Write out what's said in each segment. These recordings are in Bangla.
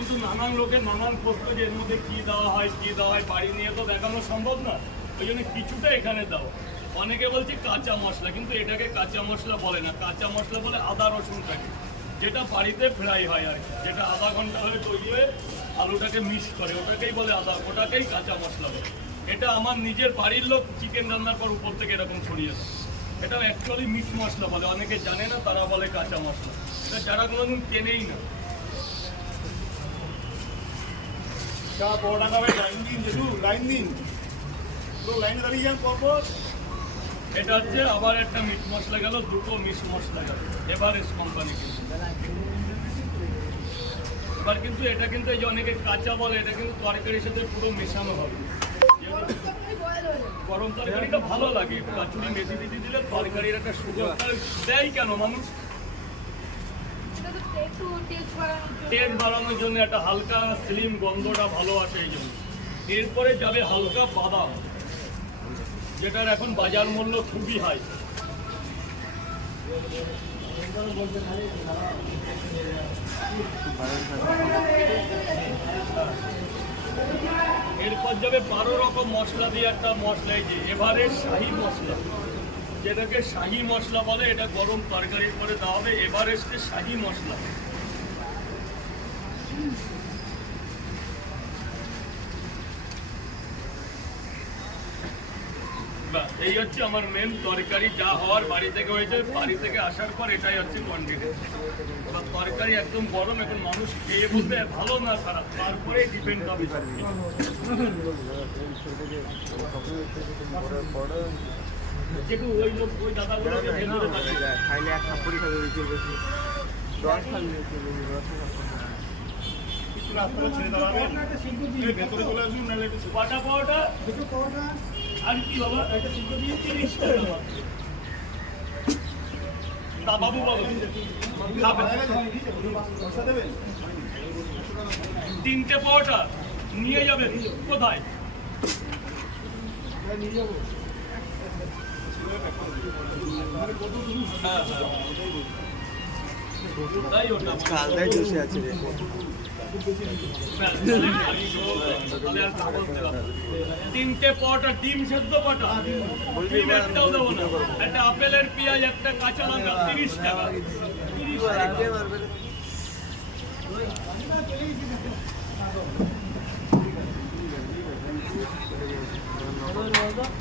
কিন্তু নানান লোকের নানান প্রশ্ন যে এর মধ্যে কী দেওয়া হয় বাড়ি নিয়ে তো দেখানো সম্ভব না, ওই জন্য কিছুটা এখানে দাও। অনেকে বলছে কাঁচা মশলা, কিন্তু এটাকে কাঁচা মশলা বলে না, কাঁচা মশলা বলে আদা রসুনটাকে, যেটা বাড়িতে ফ্রাই হয় আর কি, যেটা আধা ঘন্টা হয়ে তৈরি হয়ে আলুটাকে মিক্স করে, ওটাকেই বলে ওটাকেই কাঁচা মশলা বলে। এটা আমার নিজের বাড়ির লোক চিকেন রান্নার পর উপর থেকে এরকম ছড়িয়ে দেয়। এটা অ্যাকচুয়ালি মিক্স মশলা বলে, অনেকে জানে না, তারা বলে কাঁচা মশলা, এটা যারা কোনোদিন চেনেই না। এটা হচ্ছে আবার একটা মিট মশলা গেল, দুটো মিক্স মশলা গেল, এভারেস্ট কোম্পানি। এবার কিন্তু এটা কিন্তু এই যে অনেকে কাঁচা বলে, এটা কিন্তু তরকারির সাথে পুরো মেশানো হবে। গরম তরকারিটা ভালো লাগে, কাঁচুরি মেথি দিতে দিলে তরকারির একটা সুগন্ধ দেয়। কেন মানুষ টেস্ট বাড়ানোর জন্য, একটা হালকা স্লিম গন্ধটা ভালো আসে এই জন্য। এরপরে যাবে হালকা বাদাম, যেটার এখন বাজার মূল্য খুবই হাই। এরপর যাবে 12 রকম মশলা দিয়ে একটা মশলা, এই যে এভারেস্ট শাহী মশলা, যেটাকে শাহী মশলা বলে। এটা গরম তরকারির পরে দেওয়া হবে, এভারেস্টের শাহী মশলা। এই হচ্ছে আমার মেন তরকারি, যা হওয়ার বাড়ি থেকে হয়েছে, বাড়ি থেকে আসার পর এটাই হচ্ছে কোয়ান্টিটি। এবার তরকারি একদম গরম, এখন মানুষ খেয়ে বলতে ভালো না খারাপ, তারপরে ডিপেন্ড হবে। যেটু ওই লোক ওই দাদাগুলোকে ভেতরে থাকে খাইলে এক থাপ্পড়ি খাবে, বেশি বেশি 10 খাবে কিছু রাস্তা ছেড়ে দাঁড়াবেন, ভেতরে চলে আসুন, নাহলে বাটা পাওয়াটা দুটো পাওয়াটা আর কি বাবা, একটা সিদ্ধ দিয়ে 30 টাকা তা বাবু বলো খাবে 3টে পাওয়াটা নিয়ে যাবেন কোথায়? নিয়ে যাবো আলাদাই জোশে আছে রে। 3টে পাওয়াটা ডিম সেদ্ধ পাটা, ডিম একটাও দেবো না, একটা আপেলের পেঁয়াজ, একটা কাঁচা লঙ্কা, 30 টাকা।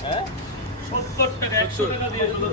হ্যাঁ 70 টাকা, 100 টাকা দিয়ে চলো।